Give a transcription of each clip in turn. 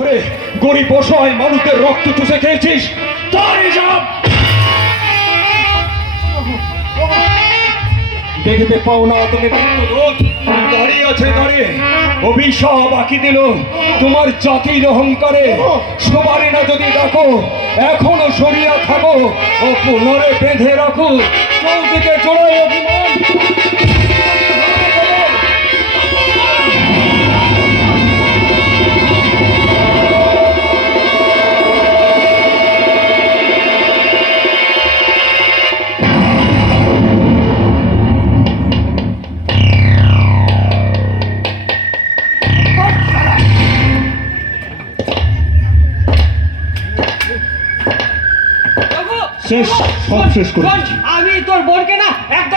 ধরে গরিব অসহায় মানুষদের রক্ত চুষে খেয়েছিস, তারই যাব দেখতে পাও না তুমি দাঁড়িয়ে আছে, দাঁড়িয়ে। অভিশাপ বাকি দিল তোমার জাতির অহংকারে। সবারই না যদি ডাকো, এখনও সরিয়া থাকো ও পুনরে বেঁধে রাখো। চৌদিকে জোড়ায় অভিমান। শেষ সব শেষ করে আমি তোর বোনকে না একদম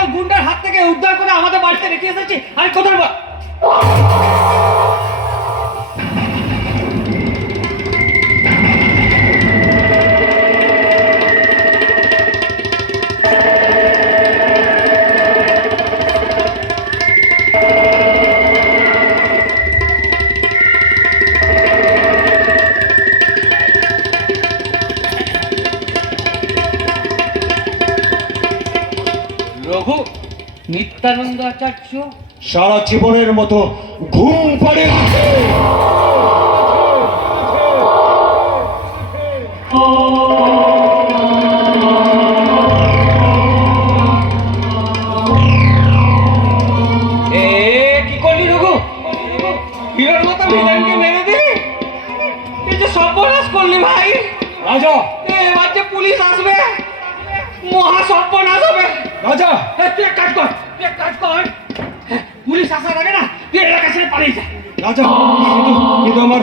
রঘু নিত্যানন্দ আচার্য। সারা জীবনের মতো ঘুম পাড়ে উঠে। এ পুলিশ আসার আগে না তুই এলাকা ছেড়ে পালিয়ে যা রাজা কিন্তু কিন্তু আমার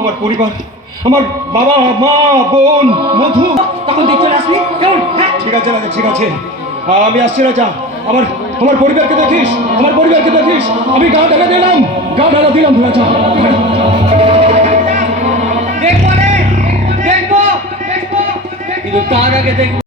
আমার পরিবার আমার বাবা মা বোন মধু। তখন তুই চলে আসবি কেমন? হ্যাঁ? ঠিক আছে রাজা ঠিক আছে। আমি আসছি রাজা। আমার আমার পরিবারকে দেখিস আমার পরিবারকে দেখিস। আমি গা ঢাকা দিলাম গা ঢাকা দিলাম রাজা। দেখব দেখব দেখব। কিন্তু তার আগে দেখব।